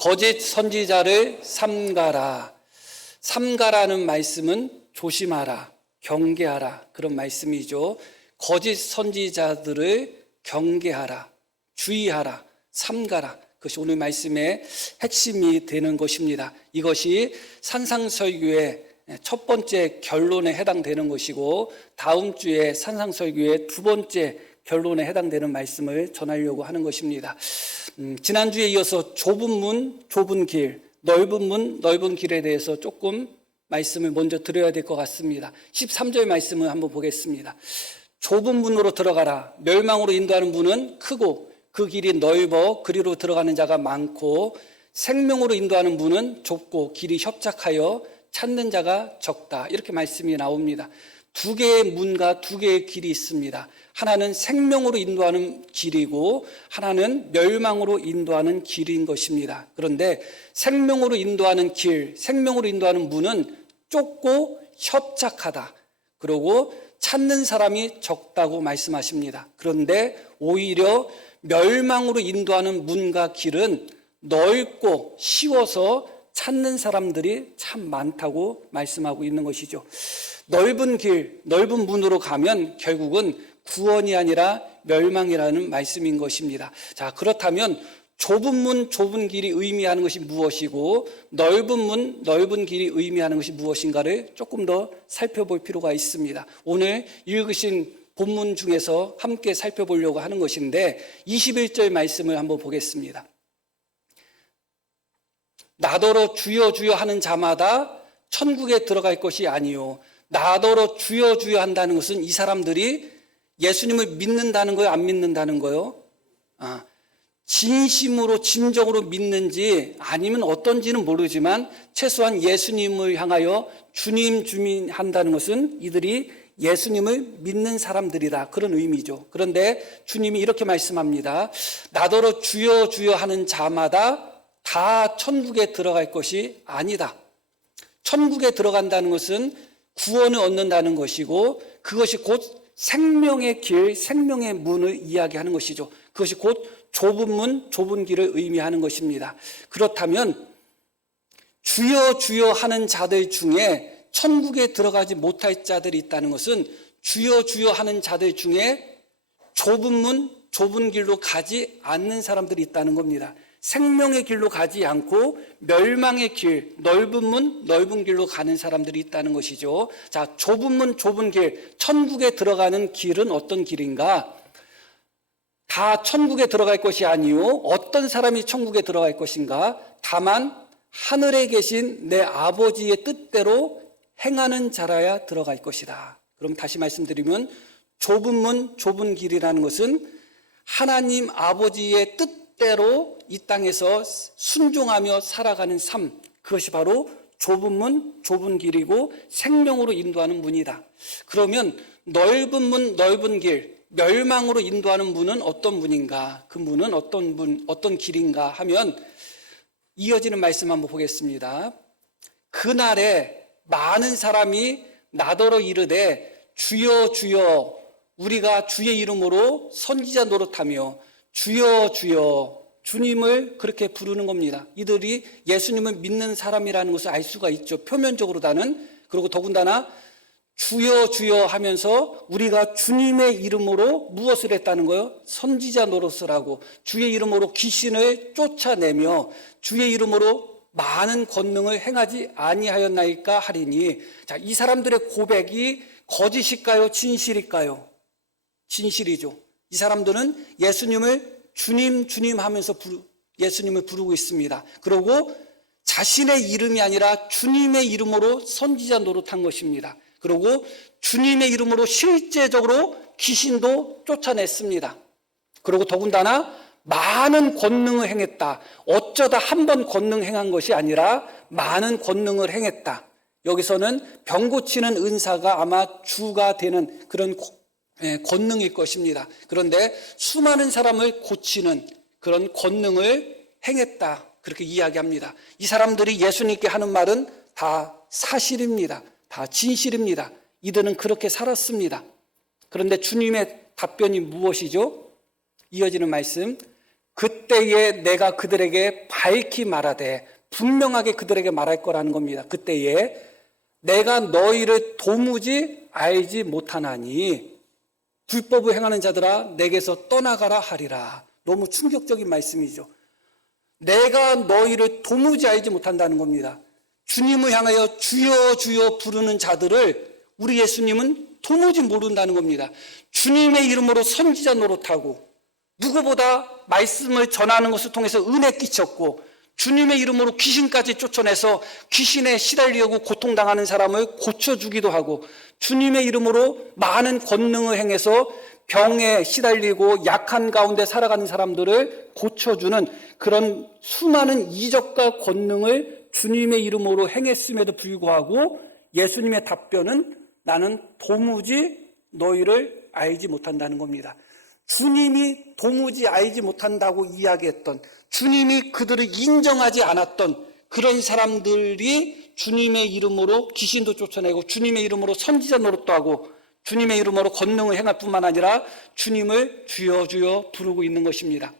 거짓 선지자를 삼가라. 삼가라는 말씀은 조심하라, 경계하라 그런 말씀이죠. 거짓 선지자들을 경계하라, 주의하라, 삼가라. 그것이 오늘 말씀의 핵심이 되는 것입니다. 이것이 산상설교의 첫 번째 결론에 해당되는 것이고, 다음 주에 산상설교의 두 번째 결론에 해당되는 말씀을 전하려고 하는 것입니다. 지난주에 이어서 좁은 문, 좁은 길, 넓은 문, 넓은 길에 대해서 조금 말씀을 먼저 드려야 될 것 같습니다. 13절 말씀을 한번 보겠습니다. 좁은 문으로 들어가라. 멸망으로 인도하는 문은 크고 그 길이 넓어 그리로 들어가는 자가 많고, 생명으로 인도하는 문은 좁고 길이 협착하여 찾는 자가 적다. 이렇게 말씀이 나옵니다. 두 개의 문과 두 개의 길이 있습니다. 하나는 생명으로 인도하는 길이고 하나는 멸망으로 인도하는 길인 것입니다. 그런데 생명으로 인도하는 길, 생명으로 인도하는 문은 좁고 협착하다. 그리고 찾는 사람이 적다고 말씀하십니다. 그런데 오히려 멸망으로 인도하는 문과 길은 넓고 쉬워서 찾는 사람들이 참 많다고 말씀하고 있는 것이죠. 넓은 길, 넓은 문으로 가면 결국은 구원이 아니라 멸망이라는 말씀인 것입니다. 자, 그렇다면 좁은 문, 좁은 길이 의미하는 것이 무엇이고 넓은 문, 넓은 길이 의미하는 것이 무엇인가를 조금 더 살펴볼 필요가 있습니다. 오늘 읽으신 본문 중에서 함께 살펴보려고 하는 것인데 21절 말씀을 한번 보겠습니다. 나더러 주여 주여 하는 자마다 천국에 들어갈 것이 아니요. 나더러 주여 주여 한다는 것은 이 사람들이 예수님을 믿는다는 거예요, 안 믿는다는 거예요? 진심으로 진정으로 믿는지 아니면 어떤지는 모르지만 최소한 예수님을 향하여 주님 주님 한다는 것은 이들이 예수님을 믿는 사람들이다, 그런 의미죠. 그런데 주님이 이렇게 말씀합니다. 나더러 주여 주여 하는 자마다 다 천국에 들어갈 것이 아니다. 천국에 들어간다는 것은 구원을 얻는다는 것이고 그것이 곧 생명의 길, 생명의 문을 이야기하는 것이죠. 그것이 곧 좁은 문, 좁은 길을 의미하는 것입니다. 그렇다면 주여 주여 하는 자들 중에 천국에 들어가지 못할 자들이 있다는 것은 주여 주여 하는 자들 중에 좁은 문, 좁은 길로 가지 않는 사람들이 있다는 겁니다. 생명의 길로 가지 않고 멸망의 길, 넓은 문, 넓은 길로 가는 사람들이 있다는 것이죠. 자, 좁은 문, 좁은 길, 천국에 들어가는 길은 어떤 길인가? 다 천국에 들어갈 것이 아니요. 어떤 사람이 천국에 들어갈 것인가? 다만 하늘에 계신 내 아버지의 뜻대로 행하는 자라야 들어갈 것이다. 그럼 다시 말씀드리면 좁은 문, 좁은 길이라는 것은 하나님 아버지의 뜻대로 이 땅에서 순종하며 살아가는 삶, 그것이 바로 좁은 문, 좁은 길이고 생명으로 인도하는 문이다. 그러면 넓은 문, 넓은 길, 멸망으로 인도하는 문은 어떤 문인가? 그 문은 어떤 문, 어떤 길인가 하면 이어지는 말씀 한번 보겠습니다. 그날에 많은 사람이 나더러 이르되 주여 주여 우리가 주의 이름으로 선지자 노릇하며 주여 주여 주님을 그렇게 부르는 겁니다. 이들이 예수님을 믿는 사람이라는 것을 알 수가 있죠. 표면적으로다는. 그리고 더군다나 주여 주여 하면서 우리가 주님의 이름으로 무엇을 했다는 거예요? 선지자 노릇을 하고 주의 이름으로 귀신을 쫓아내며 주의 이름으로 많은 권능을 행하지 아니하였나이까 하리니. 자, 이 사람들의 고백이 거짓일까요? 진실일까요? 진실이죠. 이 사람들은 예수님을 주님 주님 하면서 예수님을 부르고 있습니다. 그리고 자신의 이름이 아니라 주님의 이름으로 선지자 노릇한 것입니다. 그리고 주님의 이름으로 실제적으로 귀신도 쫓아냈습니다. 그리고 더군다나 많은 권능을 행했다. 어쩌다 한 번 권능 행한 것이 아니라 많은 권능을 행했다. 여기서는 병 고치는 은사가 아마 주가 되는 그런 권능일 것입니다. 그런데 수많은 사람을 고치는 그런 권능을 행했다, 그렇게 이야기합니다. 이 사람들이 예수님께 하는 말은 다 사실입니다. 다 진실입니다. 이들은 그렇게 살았습니다. 그런데 주님의 답변이 무엇이죠? 이어지는 말씀, 그때에 내가 그들에게 밝히 말하되, 분명하게 그들에게 말할 거라는 겁니다. 그때에 내가 너희를 도무지 알지 못하나니 불법을 행하는 자들아 내게서 떠나가라 하리라. 너무 충격적인 말씀이죠. 내가 너희를 도무지 알지 못한다는 겁니다. 주님을 향하여 주여 주여 부르는 자들을 우리 예수님은 도무지 모른다는 겁니다. 주님의 이름으로 선지자 노릇하고 누구보다 말씀을 전하는 것을 통해서 은혜 끼쳤고 주님의 이름으로 귀신까지 쫓아내서 귀신에 시달리고 고통당하는 사람을 고쳐주기도 하고 주님의 이름으로 많은 권능을 행해서 병에 시달리고 약한 가운데 살아가는 사람들을 고쳐주는 그런 수많은 이적과 권능을 주님의 이름으로 행했음에도 불구하고 예수님의 답변은 나는 도무지 너희를 알지 못한다는 겁니다. 주님이 도무지 알지 못한다고 이야기했던, 주님이 그들을 인정하지 않았던 그런 사람들이 주님의 이름으로 귀신도 쫓아내고 주님의 이름으로 선지자 노릇도 하고 주님의 이름으로 권능을 행할 뿐만 아니라 주님을 주여 주여 부르고 있는 것입니다.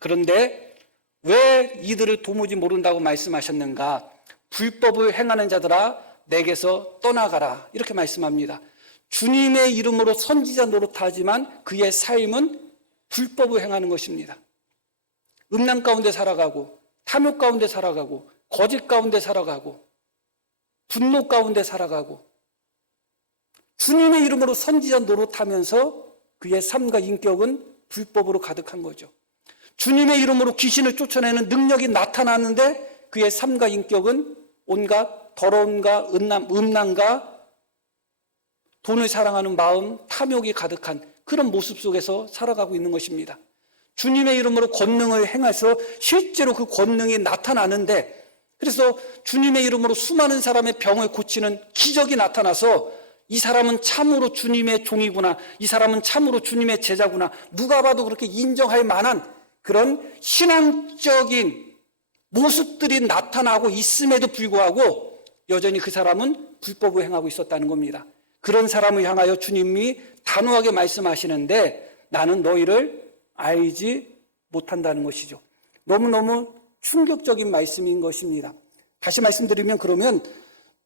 그런데 왜 이들을 도무지 모른다고 말씀하셨는가? 불법을 행하는 자들아 내게서 떠나가라, 이렇게 말씀합니다. 주님의 이름으로 선지자 노릇하지만 그의 삶은 불법을 행하는 것입니다. 음란 가운데 살아가고 탐욕 가운데 살아가고 거짓 가운데 살아가고 분노 가운데 살아가고 주님의 이름으로 선지자 노릇하면서 그의 삶과 인격은 불법으로 가득한 거죠. 주님의 이름으로 귀신을 쫓아내는 능력이 나타나는데 그의 삶과 인격은 온갖 더러움과 음란과 돈을 사랑하는 마음, 탐욕이 가득한 그런 모습 속에서 살아가고 있는 것입니다. 주님의 이름으로 권능을 행해서 실제로 그 권능이 나타나는데, 그래서 주님의 이름으로 수많은 사람의 병을 고치는 기적이 나타나서 이 사람은 참으로 주님의 종이구나, 이 사람은 참으로 주님의 제자구나, 누가 봐도 그렇게 인정할 만한 그런 신앙적인 모습들이 나타나고 있음에도 불구하고 여전히 그 사람은 불법을 행하고 있었다는 겁니다. 그런 사람을 향하여 주님이 단호하게 말씀하시는데 나는 너희를 알지 못한다는 것이죠. 너무너무 충격적인 말씀인 것입니다. 다시 말씀드리면, 그러면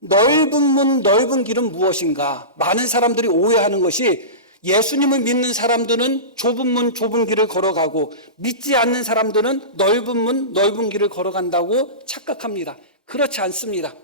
넓은 문 넓은 길은 무엇인가? 많은 사람들이 오해하는 것이 예수님을 믿는 사람들은 좁은 문 좁은 길을 걸어가고 믿지 않는 사람들은 넓은 문 넓은 길을 걸어간다고 착각합니다. 그렇지 않습니다.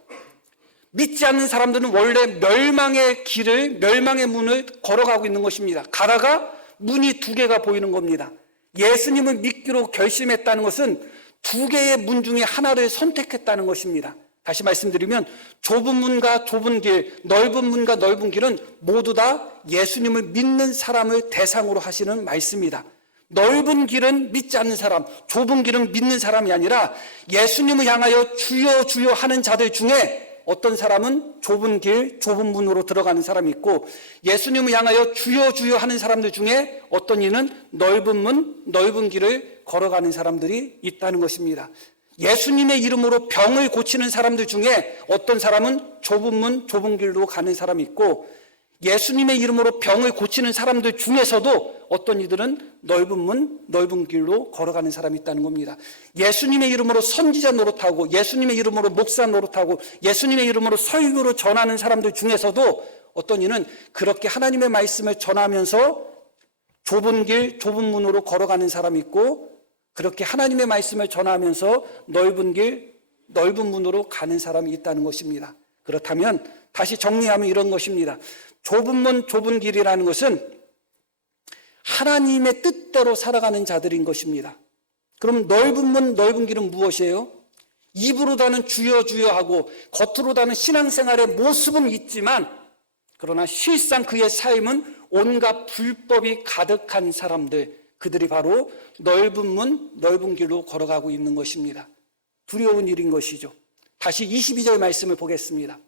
믿지 않는 사람들은 원래 멸망의 문을 걸어가고 있는 것입니다. 가다가 문이 두 개가 보이는 겁니다. 예수님을 믿기로 결심했다는 것은 두 개의 문 중에 하나를 선택했다는 것입니다. 다시 말씀드리면 좁은 문과 좁은 길, 넓은 문과 넓은 길은 모두 다 예수님을 믿는 사람을 대상으로 하시는 말씀입니다. 넓은 길은 믿지 않는 사람, 좁은 길은 믿는 사람이 아니라 예수님을 향하여 주여 주여 하는 자들 중에 어떤 사람은 좁은 길, 좁은 문으로 들어가는 사람이 있고 예수님을 향하여 주여 주여 하는 사람들 중에 어떤 이는 넓은 문, 넓은 길을 걸어가는 사람들이 있다는 것입니다. 예수님의 이름으로 병을 고치는 사람들 중에 어떤 사람은 좁은 문, 좁은 길로 가는 사람이 있고 예수님의 이름으로 병을 고치는 사람들 중에서도 어떤 이들은 넓은 문, 넓은 길로 걸어가는 사람이 있다는 겁니다. 예수님의 이름으로 선지자 노릇하고 예수님의 이름으로 목사 노릇하고 예수님의 이름으로 설교를 전하는 사람들 중에서도 어떤 이는 그렇게 하나님의 말씀을 전하면서 좁은 길, 좁은 문으로 걸어가는 사람이 있고 그렇게 하나님의 말씀을 전하면서 넓은 길, 넓은 문으로 가는 사람이 있다는 것입니다. 그렇다면 다시 정리하면 이런 것입니다. 좁은 문, 좁은 길이라는 것은 하나님의 뜻대로 살아가는 자들인 것입니다. 그럼 넓은 문, 넓은 길은 무엇이에요? 입으로다는 주여 주여 하고 겉으로다는 신앙생활의 모습은 있지만 그러나 실상 그의 삶은 온갖 불법이 가득한 사람들, 그들이 바로 넓은 문, 넓은 길로 걸어가고 있는 것입니다. 두려운 일인 것이죠. 다시 22절 말씀을 보겠습니다.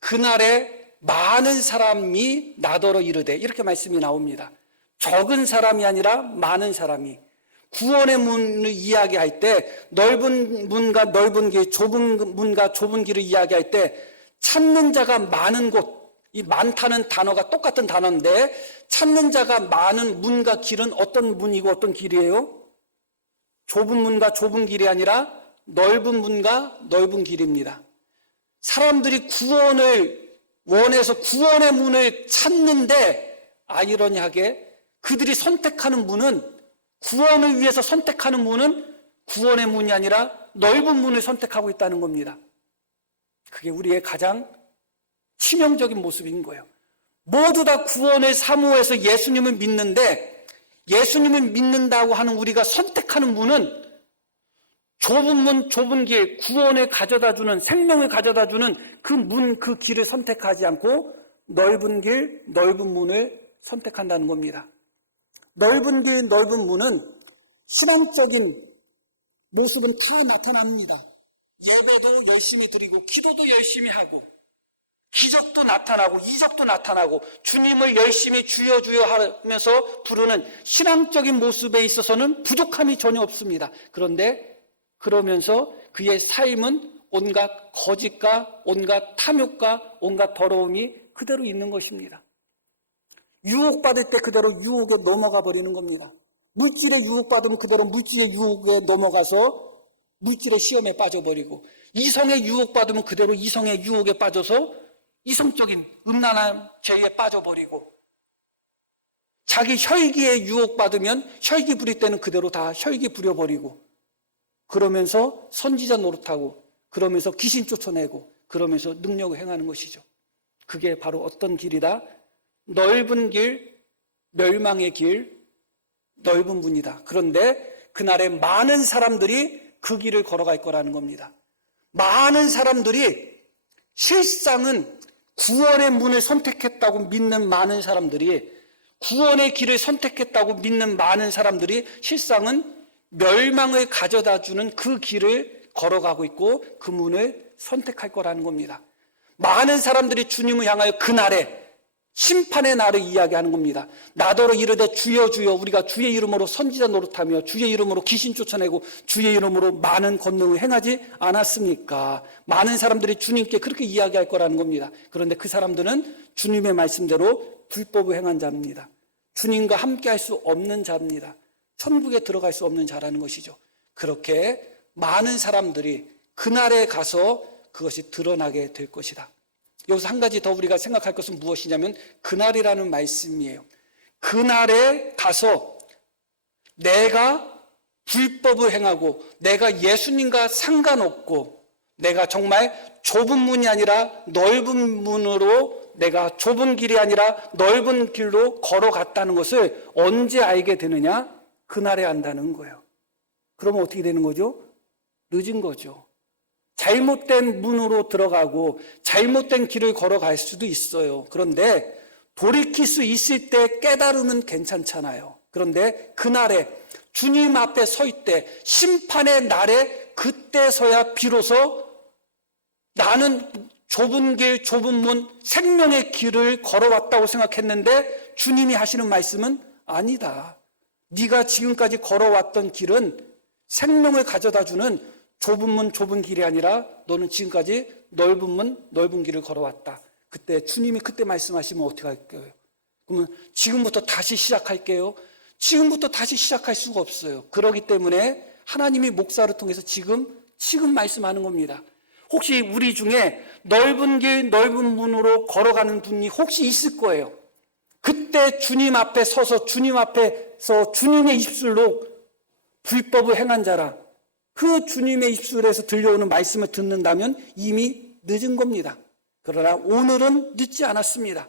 그날에 많은 사람이 나더러 이르되, 이렇게 말씀이 나옵니다. 적은 사람이 아니라 많은 사람이 구원의 문을 이야기할 때 넓은 문과 넓은 길, 좁은 문과 좁은 길을 이야기할 때 찾는 자가 많은 곳, 이 많다는 단어가 똑같은 단어인데 찾는 자가 많은 문과 길은 어떤 문이고 어떤 길이에요? 좁은 문과 좁은 길이 아니라 넓은 문과 넓은 길입니다. 사람들이 구원을 원해서 구원의 문을 찾는데 아이러니하게 그들이 선택하는 문은 구원을 위해서 선택하는 문은 구원의 문이 아니라 넓은 문을 선택하고 있다는 겁니다. 그게 우리의 가장 치명적인 모습인 거예요. 모두 다 구원을 사모해서 예수님을 믿는데 예수님을 믿는다고 하는 우리가 선택하는 문은 좁은 문, 좁은 길, 구원을 가져다주는, 생명을 가져다주는 그 문, 그 길을 선택하지 않고 넓은 길, 넓은 문을 선택한다는 겁니다. 넓은 길, 넓은 문은 신앙적인 모습은 다 나타납니다. 예배도 열심히 드리고 기도도 열심히 하고 기적도 나타나고 이적도 나타나고 주님을 열심히 주여 주여 하면서 부르는 신앙적인 모습에 있어서는 부족함이 전혀 없습니다. 그런데 그러면서 그의 삶은 온갖 거짓과 온갖 탐욕과 온갖 더러움이 그대로 있는 것입니다. 유혹받을 때 그대로 유혹에 넘어가 버리는 겁니다. 물질에 유혹받으면 그대로 물질의 유혹에 넘어가서 물질의 시험에 빠져버리고 이성의 유혹받으면 그대로 이성의 유혹에 빠져서 이성적인 음란한 죄에 빠져버리고 자기 혈기에 유혹받으면 혈기 부릴 때는 그대로 다 혈기 부려버리고 그러면서 선지자 노릇하고 그러면서 귀신 쫓아내고 그러면서 능력을 행하는 것이죠. 그게 바로 어떤 길이다? 넓은 길, 멸망의 길, 넓은 문이다. 그런데 그날에 많은 사람들이 그 길을 걸어갈 거라는 겁니다. 많은 사람들이 실상은 구원의 문을 선택했다고 믿는 많은 사람들이 구원의 길을 선택했다고 믿는 많은 사람들이 실상은 멸망을 가져다주는 그 길을 걸어가고 있고 그 문을 선택할 거라는 겁니다. 많은 사람들이 주님을 향하여 그날에 심판의 날을 이야기하는 겁니다. 나더러 이르되 주여 주여 우리가 주의 이름으로 선지자 노릇하며 주의 이름으로 귀신 쫓아내고 주의 이름으로 많은 권능을 행하지 않았습니까? 많은 사람들이 주님께 그렇게 이야기할 거라는 겁니다. 그런데 그 사람들은 주님의 말씀대로 불법을 행한 자입니다. 주님과 함께 할 수 없는 자입니다. 천국에 들어갈 수 없는 자라는 것이죠. 그렇게 많은 사람들이 그날에 가서 그것이 드러나게 될 것이다. 여기서 한 가지 더 우리가 생각할 것은 무엇이냐면 그날이라는 말씀이에요. 그날에 가서 내가 불법을 행하고 내가 예수님과 상관없고 내가 정말 좁은 문이 아니라 넓은 문으로 내가 좁은 길이 아니라 넓은 길로 걸어갔다는 것을 언제 알게 되느냐? 그날에 안다는 거예요. 그러면 어떻게 되는 거죠? 늦은 거죠. 잘못된 문으로 들어가고 잘못된 길을 걸어갈 수도 있어요. 그런데 돌이킬 수 있을 때 깨달으면 괜찮잖아요. 그런데 그날에 주님 앞에 설 때 심판의 날에 그때서야 비로소 나는 좁은 길, 좁은 문, 생명의 길을 걸어왔다고 생각했는데 주님이 하시는 말씀은 아니다. 네가 지금까지 걸어왔던 길은 생명을 가져다주는 좁은 문, 좁은 길이 아니라 너는 지금까지 넓은 문, 넓은 길을 걸어왔다. 그때 주님이 그때 말씀하시면 어떻게 할까요? 그러면 지금부터 다시 시작할게요. 지금부터 다시 시작할 수가 없어요. 그렇기 때문에 하나님이 목사를 통해서 지금 말씀하는 겁니다. 혹시 우리 중에 넓은 길, 넓은 문으로 걸어가는 분이 혹시 있을 거예요. 그때 주님 앞에 서서 주님 앞에서 주님의 입술로 불법을 행한 자라 그 주님의 입술에서 들려오는 말씀을 듣는다면 이미 늦은 겁니다. 그러나 오늘은 늦지 않았습니다.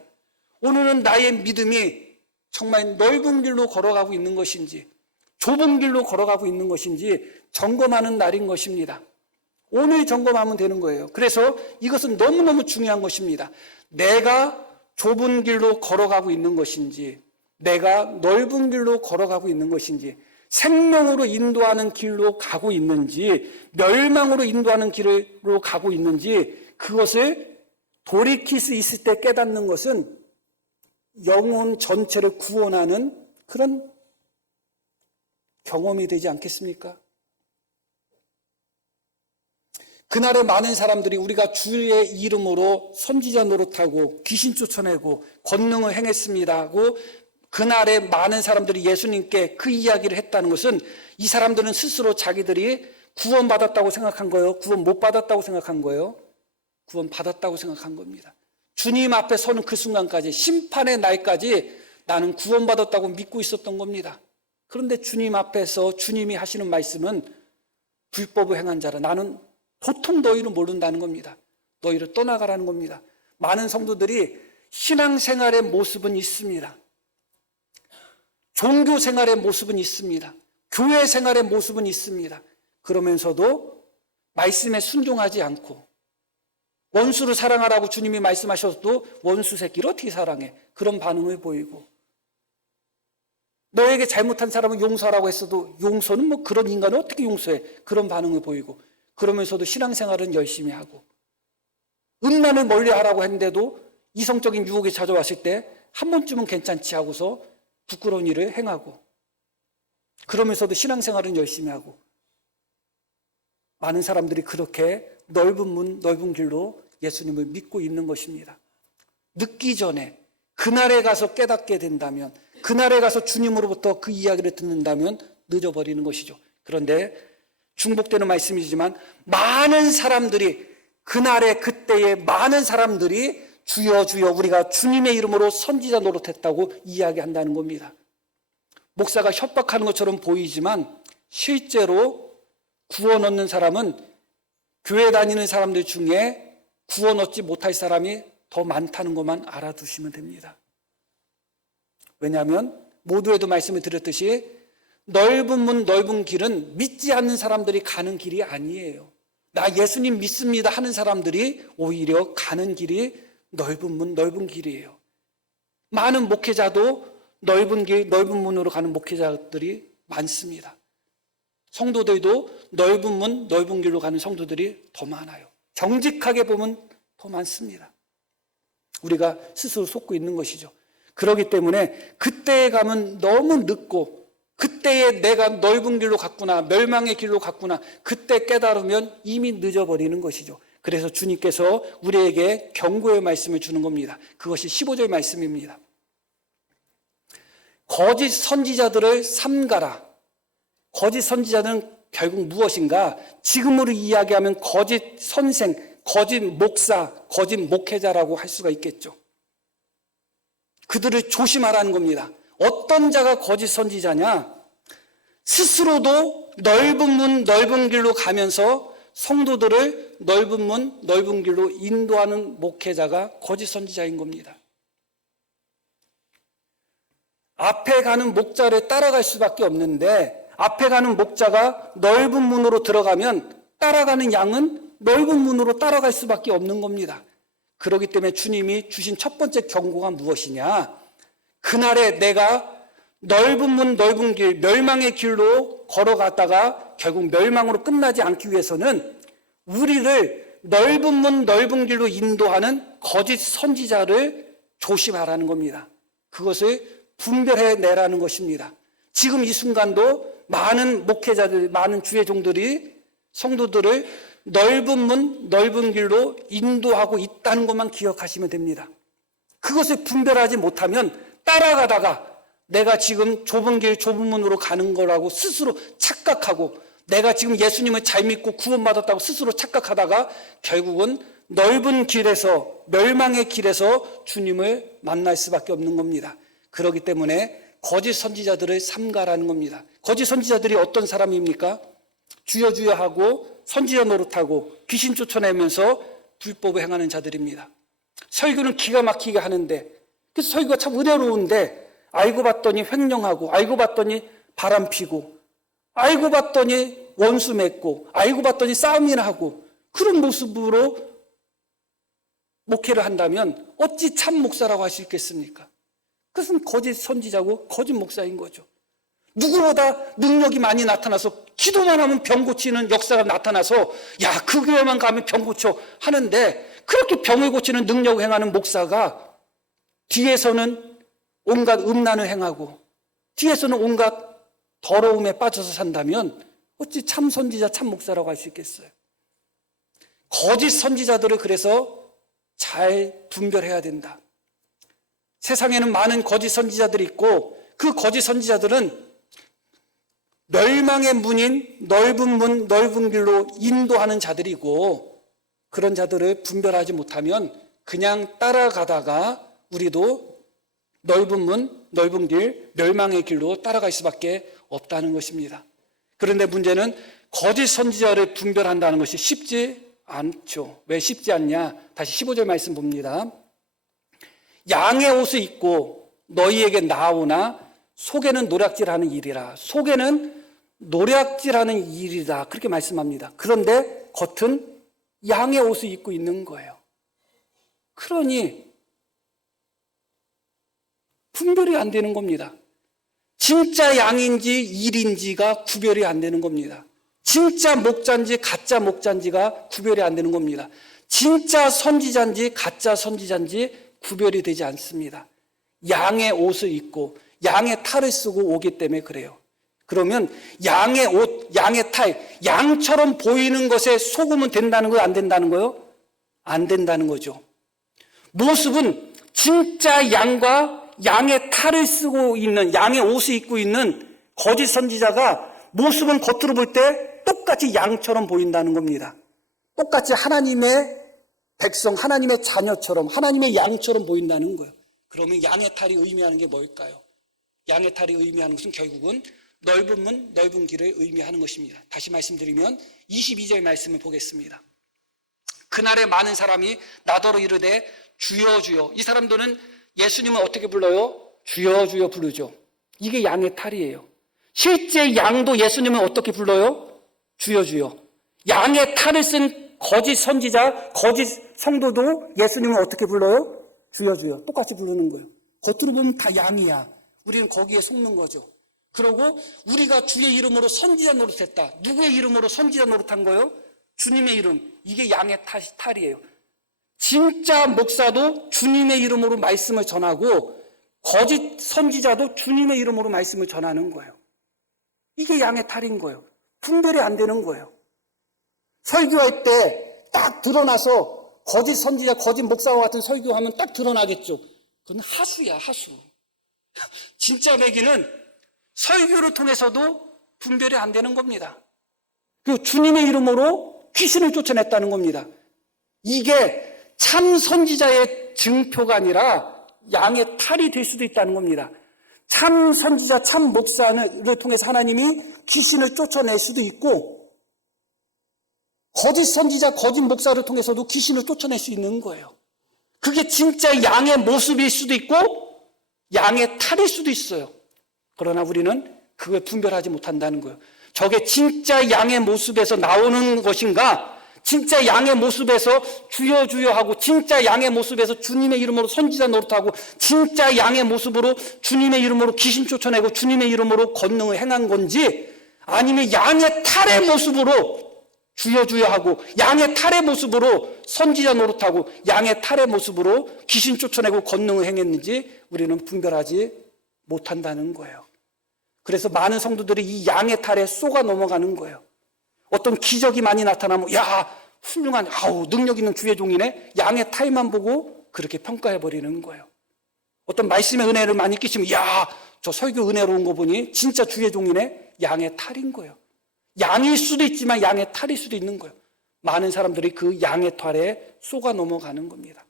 오늘은 나의 믿음이 정말 넓은 길로 걸어가고 있는 것인지 좁은 길로 걸어가고 있는 것인지 점검하는 날인 것입니다. 오늘 점검하면 되는 거예요. 그래서 이것은 너무너무 중요한 것입니다. 내가 좁은 길로 걸어가고 있는 것인지 내가 넓은 길로 걸어가고 있는 것인지 생명으로 인도하는 길로 가고 있는지 멸망으로 인도하는 길로 가고 있는지 그것을 돌이킬 수 있을 때 깨닫는 것은 영혼 전체를 구원하는 그런 경험이 되지 않겠습니까? 그날에 많은 사람들이 우리가 주의 이름으로 선지자 노릇하고 귀신 쫓아내고 권능을 행했습니다 하고 그날에 많은 사람들이 예수님께 그 이야기를 했다는 것은 이 사람들은 스스로 자기들이 구원받았다고 생각한 거예요? 구원 못 받았다고 생각한 거예요? 구원 받았다고 생각한 겁니다. 주님 앞에 서는 그 순간까지, 심판의 날까지 나는 구원받았다고 믿고 있었던 겁니다. 그런데 주님 앞에서 주님이 하시는 말씀은 불법을 행한 자라, 나는 도통 너희를 모른다는 겁니다. 너희를 떠나가라는 겁니다. 많은 성도들이 신앙생활의 모습은 있습니다. 종교생활의 모습은 있습니다. 교회생활의 모습은 있습니다. 그러면서도 말씀에 순종하지 않고 원수를 사랑하라고 주님이 말씀하셔도 원수 새끼를 어떻게 사랑해? 그런 반응을 보이고, 너에게 잘못한 사람은 용서하라고 했어도 용서는 뭐 그런 인간을 어떻게 용서해? 그런 반응을 보이고, 그러면서도 신앙생활은 열심히 하고, 음란을 멀리하라고 했는데도 이성적인 유혹이 찾아왔을 때 한 번쯤은 괜찮지 하고서 부끄러운 일을 행하고, 그러면서도 신앙생활은 열심히 하고, 많은 사람들이 그렇게 넓은 문, 넓은 길로 예수님을 믿고 있는 것입니다. 늦기 전에 그날에 가서 깨닫게 된다면, 그날에 가서 주님으로부터 그 이야기를 듣는다면 늦어버리는 것이죠. 그런데 중복되는 말씀이지만 많은 사람들이, 그날에 그때에 많은 사람들이 주여 주여 우리가 주님의 이름으로 선지자 노릇했다고 이야기한다는 겁니다. 목사가 협박하는 것처럼 보이지만 실제로 구원 얻는 사람은 교회 다니는 사람들 중에 구원 얻지 못할 사람이 더 많다는 것만 알아두시면 됩니다. 왜냐하면 모두에도 말씀을 드렸듯이 넓은 문 넓은 길은 믿지 않는 사람들이 가는 길이 아니에요. 나 예수님 믿습니다 하는 사람들이 오히려 가는 길이 넓은 문 넓은 길이에요. 많은 목회자도 넓은 길 넓은 문으로 가는 목회자들이 많습니다. 성도들도 넓은 문 넓은 길로 가는 성도들이 더 많아요. 정직하게 보면 더 많습니다. 우리가 스스로 속고 있는 것이죠. 그렇기 때문에 그때에 가면 너무 늦고, 그때에 내가 넓은 길로 갔구나, 멸망의 길로 갔구나, 그때 깨달으면 이미 늦어버리는 것이죠. 그래서 주님께서 우리에게 경고의 말씀을 주는 겁니다. 그것이 15절 말씀입니다. 거짓 선지자들을 삼가라. 거짓 선지자는 결국 무엇인가? 지금으로 이야기하면 거짓 선생, 거짓 목사, 거짓 목회자라고 할 수가 있겠죠. 그들을 조심하라는 겁니다. 어떤 자가 거짓 선지자냐? 스스로도 넓은 문 넓은 길로 가면서 성도들을 넓은 문 넓은 길로 인도하는 목회자가 거짓 선지자인 겁니다. 앞에 가는 목자를 따라갈 수밖에 없는데, 앞에 가는 목자가 넓은 문으로 들어가면 따라가는 양은 넓은 문으로 따라갈 수밖에 없는 겁니다. 그렇기 때문에 주님이 주신 첫 번째 경고가 무엇이냐? 그날에 내가 넓은 문 넓은 길, 멸망의 길로 걸어갔다가 결국 멸망으로 끝나지 않기 위해서는 우리를 넓은 문 넓은 길로 인도하는 거짓 선지자를 조심하라는 겁니다. 그것을 분별해내라는 것입니다. 지금 이 순간도 많은 목회자들, 많은 주의 종들이 성도들을 넓은 문 넓은 길로 인도하고 있다는 것만 기억하시면 됩니다. 그것을 분별하지 못하면 따라가다가 내가 지금 좁은 길 좁은 문으로 가는 거라고 스스로 착각하고, 내가 지금 예수님을 잘 믿고 구원받았다고 스스로 착각하다가 결국은 넓은 길에서, 멸망의 길에서 주님을 만날 수밖에 없는 겁니다. 그렇기 때문에 거짓 선지자들을 삼가라는 겁니다. 거짓 선지자들이 어떤 사람입니까? 주여 주여 하고 선지자 노릇하고 귀신 쫓아내면서 불법을 행하는 자들입니다. 설교는 기가 막히게 하는데, 그래서 설교가 참 은혜로운데 알고 봤더니 횡령하고, 알고 봤더니 바람피고, 알고 봤더니 원수 맺고, 알고 봤더니 싸움이나 하고, 그런 모습으로 목회를 한다면 어찌 참 목사라고 할 수 있겠습니까? 그것은 거짓 선지자고 거짓 목사인 거죠. 누구보다 능력이 많이 나타나서 기도만 하면 병 고치는 역사가 나타나서, 야, 그 교회만 가면 병 고쳐 하는데, 그렇게 병을 고치는 능력을 행하는 목사가 뒤에서는 온갖 음란을 행하고 뒤에서는 온갖 더러움에 빠져서 산다면 어찌 참 선지자 참 목사라고 할 수 있겠어요? 거짓 선지자들을 그래서 잘 분별해야 된다. 세상에는 많은 거짓 선지자들이 있고 그 거짓 선지자들은 멸망의 문인 넓은 문, 넓은 길로 인도하는 자들이고 그런 자들을 분별하지 못하면 그냥 따라가다가 우리도 넓은 문, 넓은 길, 멸망의 길로 따라갈 수밖에 없다는 것입니다. 그런데 문제는 거짓 선지자를 분별한다는 것이 쉽지 않죠. 왜 쉽지 않냐? 다시 15절 말씀 봅니다. 양의 옷을 입고 너희에게 나오나 속에는 노략질하는 일이라. 속에는 노략질하는 일이다. 그렇게 말씀합니다. 그런데 겉은 양의 옷을 입고 있는 거예요. 그러니 분별이 안 되는 겁니다. 진짜 양인지 일인지가 구별이 안 되는 겁니다. 진짜 목자인지 가짜 목자인지가 구별이 안 되는 겁니다. 진짜 선지자인지 가짜 선지자인지 구별이 되지 않습니다. 양의 옷을 입고 양의 탈을 쓰고 오기 때문에 그래요. 그러면 양의 옷, 양의 탈, 양처럼 보이는 것에 속으면 된다는 거예요? 안 된다는 거예요? 안 된다는 거죠. 모습은 진짜 양과 양의 탈을 쓰고 있는, 양의 옷을 입고 있는 거짓 선지자가 모습은 겉으로 볼 때 똑같이 양처럼 보인다는 겁니다. 똑같이 하나님의 백성, 하나님의 자녀처럼, 하나님의 양처럼 보인다는 거예요. 그러면 양의 탈이 의미하는 게 뭘까요? 양의 탈이 의미하는 것은 결국은 넓은 문, 넓은 길을 의미하는 것입니다. 다시 말씀드리면 22절 말씀을 보겠습니다. 그날에 많은 사람이 나더러 이르되 주여 주여. 이 사람들은 예수님을 어떻게 불러요? 주여 주여 부르죠. 이게 양의 탈이에요. 실제 양도 예수님을 어떻게 불러요? 주여 주여. 양의 탈을 쓴 거짓 선지자, 거짓 성도도 예수님을 어떻게 불러요? 주여 주여. 똑같이 부르는 거예요. 겉으로 보면 다 양이야. 우리는 거기에 속는 거죠. 그러고 우리가 주의 이름으로 선지자 노릇했다. 누구의 이름으로 선지자 노릇한 거예요? 주님의 이름. 이게 양의 탈이에요. 진짜 목사도 주님의 이름으로 말씀을 전하고 거짓 선지자도 주님의 이름으로 말씀을 전하는 거예요. 이게 양의 탈인 거예요. 분별이 안 되는 거예요. 설교할 때 딱 드러나서 거짓 선지자, 거짓 목사와 같은 설교하면 딱 드러나겠죠. 그건 하수야, 하수. 진짜 매기는 설교를 통해서도 분별이 안 되는 겁니다. 그 주님의 이름으로 귀신을 쫓아냈다는 겁니다. 이게 참 선지자의 증표가 아니라 양의 탈이 될 수도 있다는 겁니다. 참 선지자, 참 목사를 통해서 하나님이 귀신을 쫓아낼 수도 있고 거짓 선지자, 거짓 목사를 통해서도 귀신을 쫓아낼 수 있는 거예요. 그게 진짜 양의 모습일 수도 있고 양의 탈일 수도 있어요. 그러나 우리는 그걸 분별하지 못한다는 거예요. 저게 진짜 양의 모습에서 나오는 것인가? 진짜 양의 모습에서 주여 주여 하고 진짜 양의 모습에서 주님의 이름으로 선지자 노릇하고 진짜 양의 모습으로 주님의 이름으로 귀신 쫓아내고 주님의 이름으로 권능을 행한 건지 아니면 양의 탈의 모습으로 주여 주여 하고 양의 탈의 모습으로 선지자 노릇하고 양의 탈의 모습으로 귀신 쫓아내고 권능을 행했는지 우리는 분별하지 못한다는 거예요. 그래서 많은 성도들이 이 양의 탈에 쏘가 넘어가는 거예요. 어떤 기적이 많이 나타나면 야 훌륭한 능력 있는 주의 종이네. 양의 탈만 보고 그렇게 평가해버리는 거예요. 어떤 말씀의 은혜를 많이 끼치면 야 저 설교 은혜로운 거 보니 진짜 주의 종이네. 양의 탈인 거예요. 양일 수도 있지만 양의 탈일 수도 있는 거예요. 많은 사람들이 그 양의 탈에 쏘가 넘어가는 겁니다.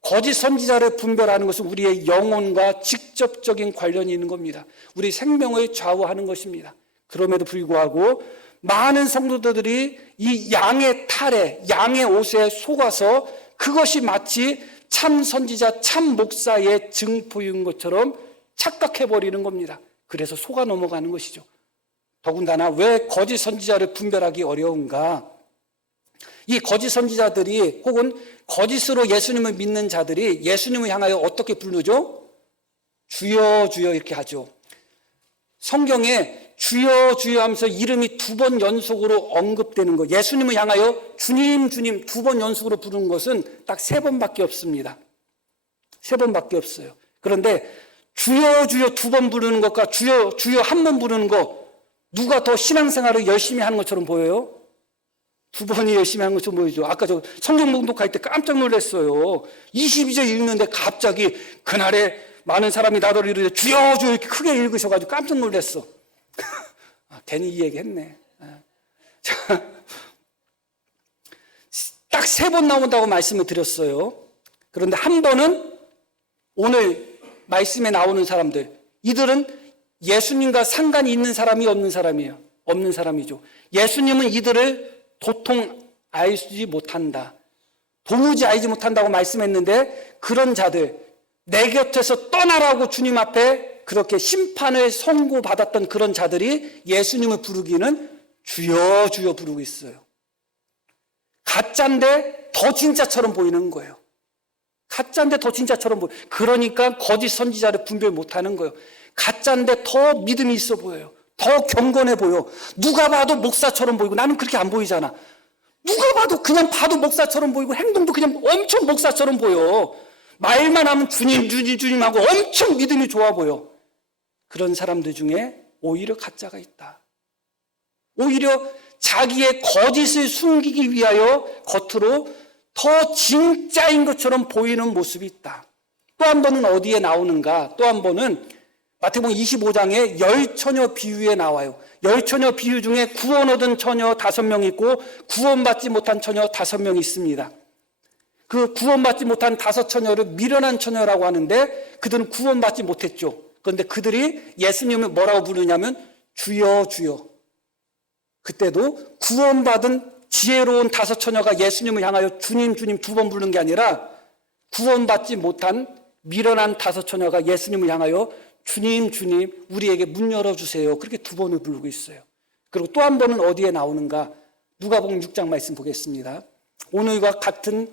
거짓 선지자를 분별하는 것은 우리의 영혼과 직접적인 관련이 있는 겁니다. 우리 생명을 좌우하는 것입니다. 그럼에도 불구하고 많은 성도들이 이 양의 탈에, 양의 옷에 속아서 그것이 마치 참 선지자, 참 목사의 증표인 것처럼 착각해버리는 겁니다. 그래서 속아 넘어가는 것이죠. 더군다나 왜 거짓 선지자를 분별하기 어려운가? 이 거짓 선지자들이 혹은 거짓으로 예수님을 믿는 자들이 예수님을 향하여 어떻게 부르죠? 주여 주여 이렇게 하죠. 성경에 주여 주여 하면서 이름이 2번 연속으로 언급되는 거, 예수님을 향하여 주님 주님 2번 연속으로 부르는 것은 딱 3번밖에 없습니다. 3번밖에 없어요. 그런데 주여 주여 2번 부르는 것과 주여 주여 1번 부르는 것, 누가 더 신앙생활을 열심히 하는 것처럼 보여요? 두 번이 열심히 한 것처럼 보이죠. 아까 저 성경 봉독할 때 깜짝 놀랐어요. 22절 읽는데 갑자기 그날에 많은 사람이 나더러 이르되 주여 주여 이렇게 크게 읽으셔가지고 깜짝 놀랐어. 괜히 이 얘기 했네. 딱 3번 나온다고 말씀을 드렸어요. 그런데 한 번은 오늘 말씀에 나오는 사람들, 이들은 예수님과 상관이 있는 사람이 없는 사람이에요. 없는 사람이죠. 예수님은 이들을 도통 알지 못한다. 도무지 알지 못한다고 말씀했는데 그런 자들, 내 곁에서 떠나라고 주님 앞에 그렇게 심판을 선고받았던 그런 자들이 예수님을 부르기는 주여 주여 부르고 있어요. 가짜인데 더 진짜처럼 보이는 거예요. 가짜인데 더 진짜처럼 보여요. 그러니까 거짓 선지자를 분별 못하는 거예요. 가짜인데 더 믿음이 있어 보여요. 더 경건해 보여. 누가 봐도 목사처럼 보이고 나는 그렇게 안 보이잖아. 누가 봐도 그냥 봐도 목사처럼 보이고 행동도 그냥 엄청 목사처럼 보여. 말만 하면 주님 주님 주님 하고 엄청 믿음이 좋아 보여. 그런 사람들 중에 오히려 가짜가 있다. 오히려 자기의 거짓을 숨기기 위하여 겉으로 더 진짜인 것처럼 보이는 모습이 있다. 또 한 번은 어디에 나오는가? 또 한 번은 마태복음 25장에 10처녀 비유에 나와요. 10처녀 비유 중에 구원 얻은 처녀 5명 있고 구원받지 못한 처녀 5명 있습니다. 그 구원받지 못한 5처녀를 미련한 처녀라고 하는데 그들은 구원받지 못했죠. 그런데 그들이 예수님을 뭐라고 부르냐면 주여 주여. 그때도 구원받은 지혜로운 5처녀가 예수님을 향하여 주님 주님 2번 부르는 게 아니라 구원받지 못한 미련한 5처녀가 예수님을 향하여 주님 주님 우리에게 문 열어주세요. 그렇게 2번을 부르고 있어요. 그리고 또 한 번은 어디에 나오는가? 누가복음 6장 말씀 보겠습니다. 오늘과 같은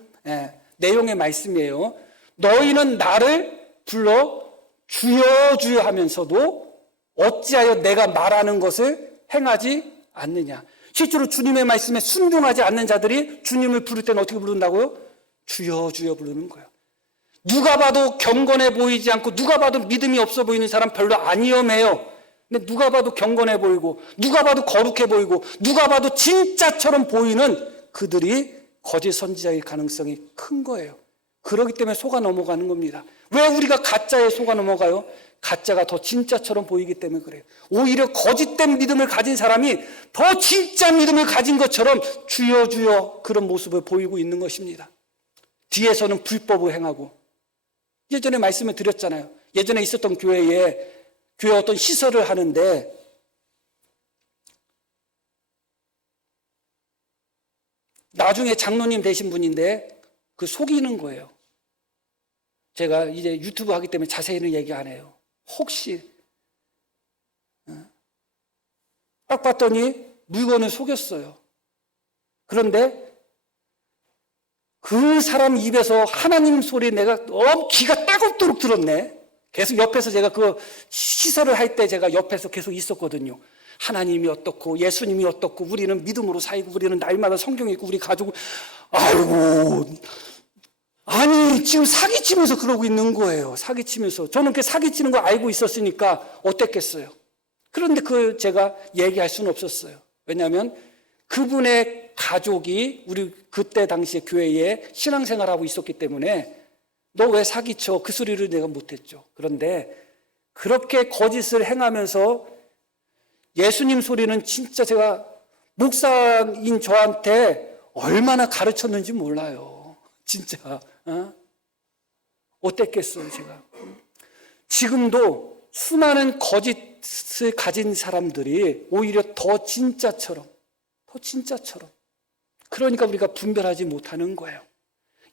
내용의 말씀이에요. 너희는 나를 불러 주여 주여 하면서도 어찌하여 내가 말하는 것을 행하지 않느냐. 실제로 주님의 말씀에 순종하지 않는 자들이 주님을 부를 때는 어떻게 부른다고요? 주여 주여 부르는 거예요. 누가 봐도 경건해 보이지 않고 누가 봐도 믿음이 없어 보이는 사람 별로 안 위험해요. 근데 누가 봐도 경건해 보이고 누가 봐도 거룩해 보이고 누가 봐도 진짜처럼 보이는 그들이 거짓 선지자일 가능성이 큰 거예요. 그렇기 때문에 속아 넘어가는 겁니다. 왜 우리가 가짜에 속아 넘어가요? 가짜가 더 진짜처럼 보이기 때문에 그래요. 오히려 거짓된 믿음을 가진 사람이 더 진짜 믿음을 가진 것처럼 주여 주여 그런 모습을 보이고 있는 것입니다. 뒤에서는 불법을 행하고 예전에 말씀을 드렸잖아요. 예전에 있었던 교회 어떤 시설을 하는데 나중에 장로님 되신 분인데 그 속이는 거예요. 제가 이제 유튜브 하기 때문에 자세히는 얘기 안 해요. 혹시 딱 봤더니 물건을 속였어요. 그런데 그 사람 입에서 하나님 소리 내가 귀가 따갑도록 들었네. 계속 옆에서 제가 그 시설을 할 때 제가 옆에서 계속 있었거든요. 하나님이 어떻고 예수님이 어떻고 우리는 믿음으로 살고 우리는 날마다 성경 읽고 우리 가족을 아이고 아니 지금 사기치면서 그러고 있는 거예요. 사기치면서. 저는 그 사기치는 거 알고 있었으니까 어땠겠어요. 그런데 제가 얘기할 수는 없었어요. 왜냐하면 그분의 가족이 우리 그때 당시에 교회에 신앙생활하고 있었기 때문에 너 왜 사기쳐? 그 소리를 내가 못했죠. 그런데 그렇게 거짓을 행하면서 예수님 소리는 진짜 제가 목사인 저한테 얼마나 가르쳤는지 몰라요. 진짜. 어땠겠어요, 제가. 지금도 수많은 거짓을 가진 사람들이 오히려 더 진짜처럼. 그러니까 우리가 분별하지 못하는 거예요.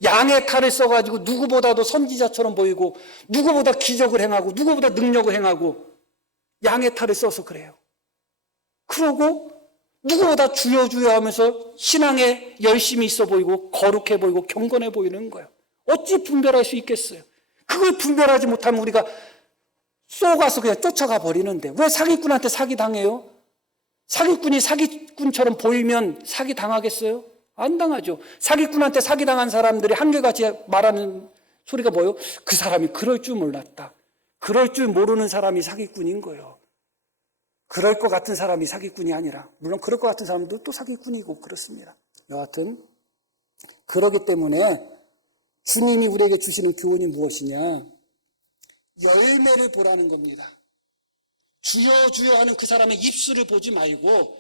양의 탈을 써가지고 누구보다도 선지자처럼 보이고 누구보다 기적을 행하고 누구보다 능력을 행하고 양의 탈을 써서 그래요. 그러고 누구보다 주여 주여 하면서 신앙에 열심히 있어 보이고 거룩해 보이고 경건해 보이는 거예요. 어찌 분별할 수 있겠어요? 그걸 분별하지 못하면 우리가 쏘가서 그냥 쫓아가 버리는데 왜 사기꾼한테 사기당해요? 사기꾼이 사기꾼처럼 보이면 사기당하겠어요? 안 당하죠. 사기꾼한테 사기당한 사람들이 한결같이 말하는 소리가 뭐예요? 그 사람이 그럴 줄 몰랐다. 그럴 줄 모르는 사람이 사기꾼인 거예요. 그럴 것 같은 사람이 사기꾼이 아니라 물론 그럴 것 같은 사람도 또 사기꾼이고 그렇습니다. 여하튼 그러기 때문에 주님이 우리에게 주시는 교훈이 무엇이냐? 열매를 보라는 겁니다. 주여 주여 하는 그 사람의 입술을 보지 말고,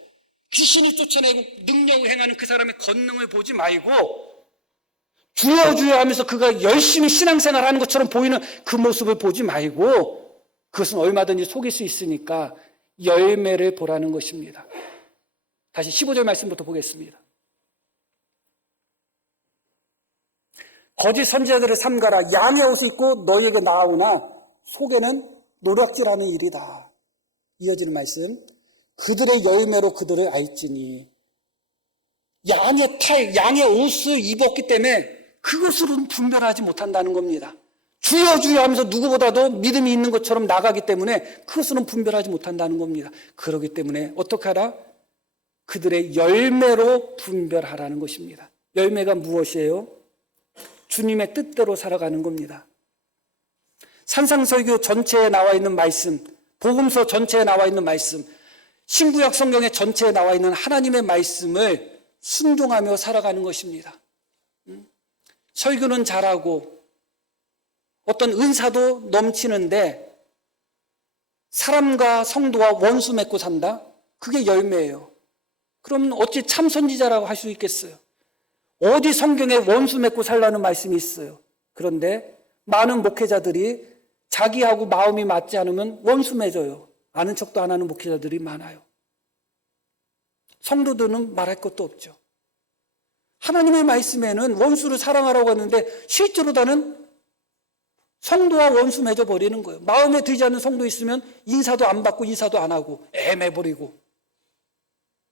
귀신을 쫓아내고 능력을 행하는 그 사람의 권능을 보지 말고, 주여 주여 하면서 그가 열심히 신앙생활 하는 것처럼 보이는 그 모습을 보지 말고, 그것은 얼마든지 속일 수 있으니까 열매를 보라는 것입니다. 다시 15절 말씀부터 보겠습니다. 거짓 선지자들을 삼가라. 양의 옷을 입고 너희에게 나아오나 속에는 노략질하는 일이다. 이어지는 말씀. 그들의 열매로 그들을 알지니. 양의 옷을 입었기 때문에 그것으로는 분별하지 못한다는 겁니다. 주여 주여 하면서 누구보다도 믿음이 있는 것처럼 나가기 때문에 그것으로는 분별하지 못한다는 겁니다. 그렇기 때문에 어떻게 하라? 그들의 열매로 분별하라는 것입니다. 열매가 무엇이에요? 주님의 뜻대로 살아가는 겁니다. 산상설교 전체에 나와 있는 말씀, 복음서 전체에 나와 있는 말씀, 신구약 성경의 전체에 나와 있는 하나님의 말씀을 순종하며 살아가는 것입니다. 설교는 잘하고 어떤 은사도 넘치는데 사람과 성도와 원수 맺고 산다? 그게 열매예요. 그럼 어찌 참 선지자라고 할 수 있겠어요? 어디 성경에 원수 맺고 살라는 말씀이 있어요? 그런데 많은 목회자들이 자기하고 마음이 맞지 않으면 원수 맺어요. 아는 척도 안 하는 목회자들이 많아요. 성도들은 말할 것도 없죠. 하나님의 말씀에는 원수를 사랑하라고 하는데 실제로 나는 성도와 원수 맺어버리는 거예요. 마음에 들지 않는 성도 있으면 인사도 안 받고 인사도 안 하고 애매버리고,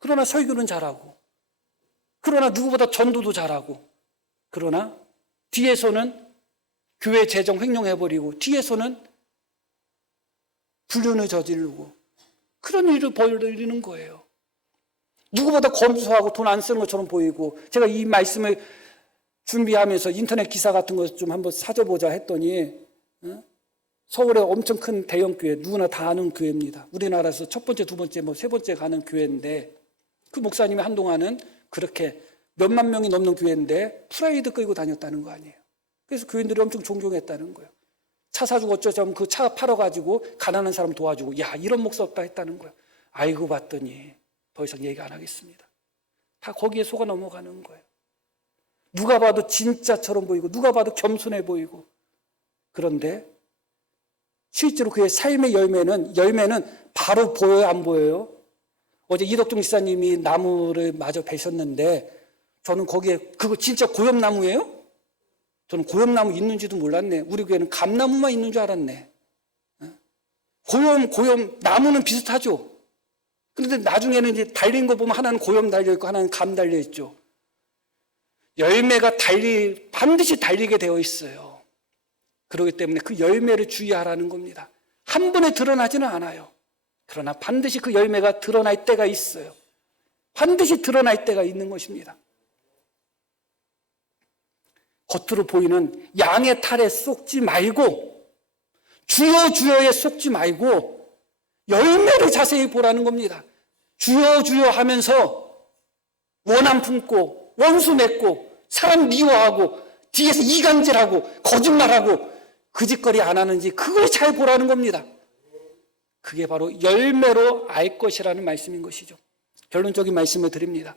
그러나 설교는 잘하고, 그러나 누구보다 전도도 잘하고, 그러나 뒤에서는 교회 재정 횡령해버리고 뒤에서는 불륜을 저지르고 그런 일을 벌이는 거예요. 누구보다 검소하고 돈 안 쓰는 것처럼 보이고, 제가 이 말씀을 준비하면서 인터넷 기사 같은 거 좀 한번 찾아보자 했더니 서울에 엄청 큰 대형 교회, 누구나 다 아는 교회입니다. 우리나라에서 첫 번째, 두 번째, 세 번째 가는 교회인데, 그 목사님이 한동안은 그렇게 몇만 명이 넘는 교회인데 프라이드 끌고 다녔다는 거 아니에요. 그래서 교인들이 엄청 존경했다는 거예요. 차 사주고 어쩌자면 그 차 팔아가지고 가난한 사람 도와주고, 야, 이런 목사 없다 했다는 거예요. 알고 봤더니 더 이상 얘기 안 하겠습니다. 다 거기에 속아 넘어가는 거예요. 누가 봐도 진짜처럼 보이고 누가 봐도 겸손해 보이고, 그런데 실제로 그의 삶의 열매는 바로 보여요, 안 보여요? 어제 이덕종 지사님이 나무를 마저 베셨는데 저는 거기에 그거 진짜 고엽나무예요? 저는 고엽나무 있는지도 몰랐네. 우리 교회는 감나무만 있는 줄 알았네. 고엽 나무는 비슷하죠. 그런데 나중에는 이제 달린 거 보면 하나는 고엽 달려 있고 하나는 감 달려 있죠. 열매가 반드시 달리게 되어 있어요. 그렇기 때문에 그 열매를 주의하라는 겁니다. 한 번에 드러나지는 않아요. 그러나 반드시 그 열매가 드러날 때가 있어요. 반드시 드러날 때가 있는 것입니다. 겉으로 보이는 양의 탈에 속지 말고, 주여 주여에 속지 말고 열매를 자세히 보라는 겁니다. 주여 주여 하면서 원한 품고 원수 맺고 사람 미워하고 뒤에서 이간질하고 거짓말하고 그 짓거리 안 하는지 그걸 잘 보라는 겁니다. 그게 바로 열매로 알 것이라는 말씀인 것이죠. 결론적인 말씀을 드립니다.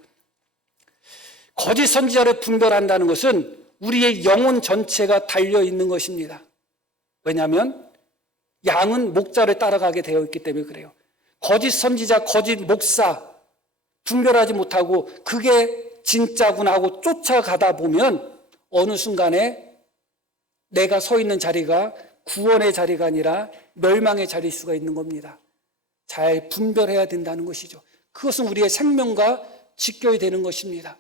거짓 선지자를 분별한다는 것은 우리의 영혼 전체가 달려있는 것입니다. 왜냐하면 양은 목자를 따라가게 되어 있기 때문에 그래요. 거짓 선지자, 거짓 목사 분별하지 못하고 그게 진짜구나 하고 쫓아가다 보면 어느 순간에 내가 서 있는 자리가 구원의 자리가 아니라 멸망의 자리일 수가 있는 겁니다. 잘 분별해야 된다는 것이죠. 그것은 우리의 생명과 직결이 되는 것입니다.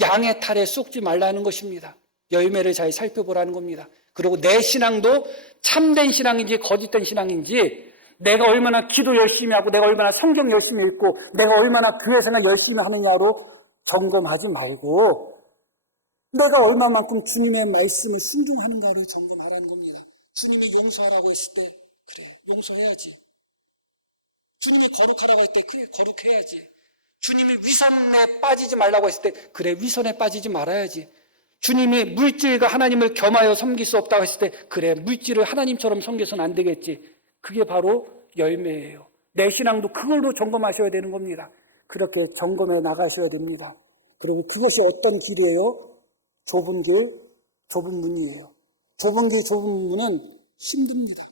양의 탈에 속지 말라는 것입니다. 열매를 잘 살펴보라는 겁니다. 그리고 내 신앙도 참된 신앙인지 거짓된 신앙인지, 내가 얼마나 기도 열심히 하고 내가 얼마나 성경 열심히 읽고 내가 얼마나 교회 생활 열심히 하느냐로 점검하지 말고 내가 얼마만큼 주님의 말씀을 순종하는가를 점검하라는 겁니다. 주님이 용서하라고 했을 때 그래, 용서해야지. 주님이 거룩하라고 할 때 그래, 거룩해야지. 주님이 위선에 빠지지 말라고 했을 때 그래 위선에 빠지지 말아야지. 주님이 물질과 하나님을 겸하여 섬길 수 없다고 했을 때 그래 물질을 하나님처럼 섬겨서는 안 되겠지. 그게 바로 열매예요. 내 신앙도 그걸로 점검하셔야 되는 겁니다. 그렇게 점검해 나가셔야 됩니다. 그리고 그것이 어떤 길이에요? 좁은 길, 좁은 문이에요. 좁은 길, 좁은 문은 힘듭니다.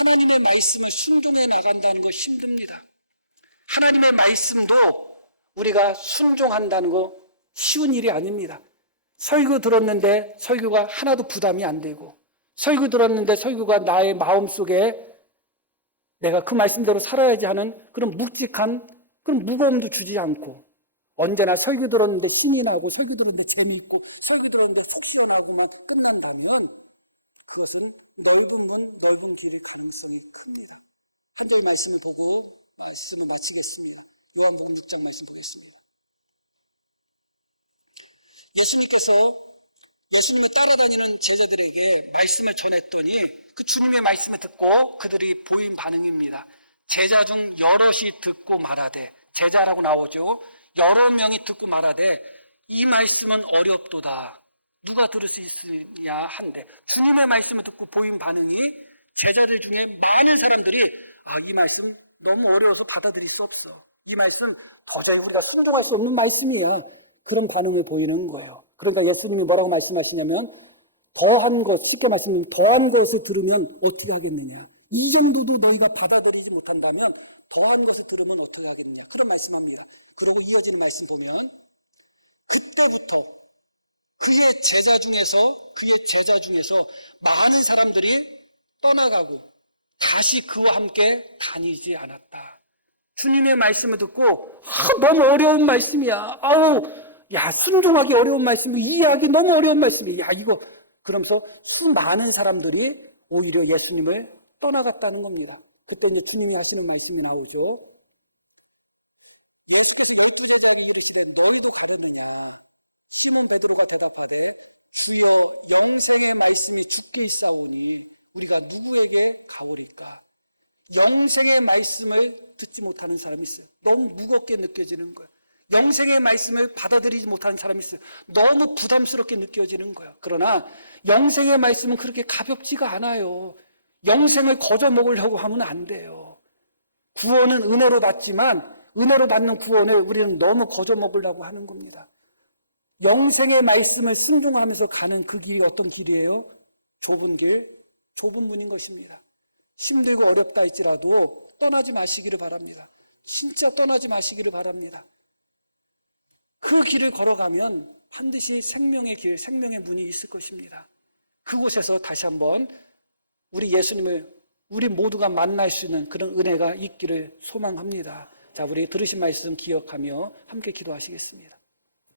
하나님의 말씀을 순종해 나간다는 거 힘듭니다. 하나님의 말씀도 우리가 순종한다는 거 쉬운 일이 아닙니다. 설교 들었는데 설교가 하나도 부담이 안 되고, 설교 들었는데 설교가 나의 마음속에 내가 그 말씀대로 살아야지 하는 그런 묵직한 그런 무거움도 주지 않고, 언제나 설교 들었는데 힘이 나고 설교 들었는데 재미있고 설교 들었는데 속 시원하고만 끝난다면 그것은 넓은 문, 넓은 길일 가능성이 큽니다. 한 절의 말씀을 보고 말씀을 마치겠습니다. 요한복음 6장 말씀 보겠습니다. 예수님께서 예수님을 따라다니는 제자들에게 말씀을 전했더니 그 주님의 말씀을 듣고 그들이 보인 반응입니다. 제자 중 여럿이 듣고 말하되, 제자라고 나오죠. 여러 명이 듣고 말하되 이 말씀은 어렵도다. 누가 들을 수 있느냐 한데, 주님의 말씀을 듣고 보인 반응이 제자들 중에 많은 사람들이 이 말씀 너무 어려워서 받아들일 수 없어. 이 말씀 도저히 우리가 순종할 수 없는 말씀이야. 그런 반응을 보이는 거예요. 그러니까 예수님이 뭐라고 말씀하시냐면 더한 것, 쉽게 말씀드리면 더한 것을 들으면 어떻게 하겠느냐. 이 정도도 너희가 받아들이지 못한다면 더한 것을 들으면 어떻게 하겠느냐. 그런 말씀합니다. 그리고 이어지는 말씀 보면 그때부터 그의 제자 중에서 많은 사람들이 떠나가고 다시 그와 함께 다니지 않았다. 주님의 말씀을 듣고 너무 어려운 말씀이야. 순종하기 어려운 말씀이, 이해하기 너무 어려운 말씀이야. 이거 그러면서 수많은 사람들이 오히려 예수님을 떠나갔다는 겁니다. 그때 이제 주님이 하시는 말씀이 나오죠. 예수께서 12제자에게 이르시되 너희도 가려느냐. 시몬 베드로가 대답하되 주여 영생의 말씀이 주께 있사오니 우리가 누구에게 가오리까. 영생의 말씀을 듣지 못하는 사람이 있어요. 너무 무겁게 느껴지는 거예요. 영생의 말씀을 받아들이지 못하는 사람이 있어요. 너무 부담스럽게 느껴지는 거예요. 그러나 영생의 말씀은 그렇게 가볍지가 않아요. 영생을 거저 먹으려고 하면 안 돼요. 구원은 은혜로 받지만 은혜로 받는 구원을 우리는 너무 거저 먹으려고 하는 겁니다. 영생의 말씀을 순종하면서 가는 그 길이 어떤 길이에요? 좁은 길, 좁은 문인 것입니다. 힘들고 어렵다 할지라도 떠나지 마시기를 바랍니다. 진짜 떠나지 마시기를 바랍니다. 그 길을 걸어가면 반드시 생명의 길, 생명의 문이 있을 것입니다. 그곳에서 다시 한번 우리 예수님을 우리 모두가 만날 수 있는 그런 은혜가 있기를 소망합니다. 자, 우리 들으신 말씀 기억하며 함께 기도하시겠습니다.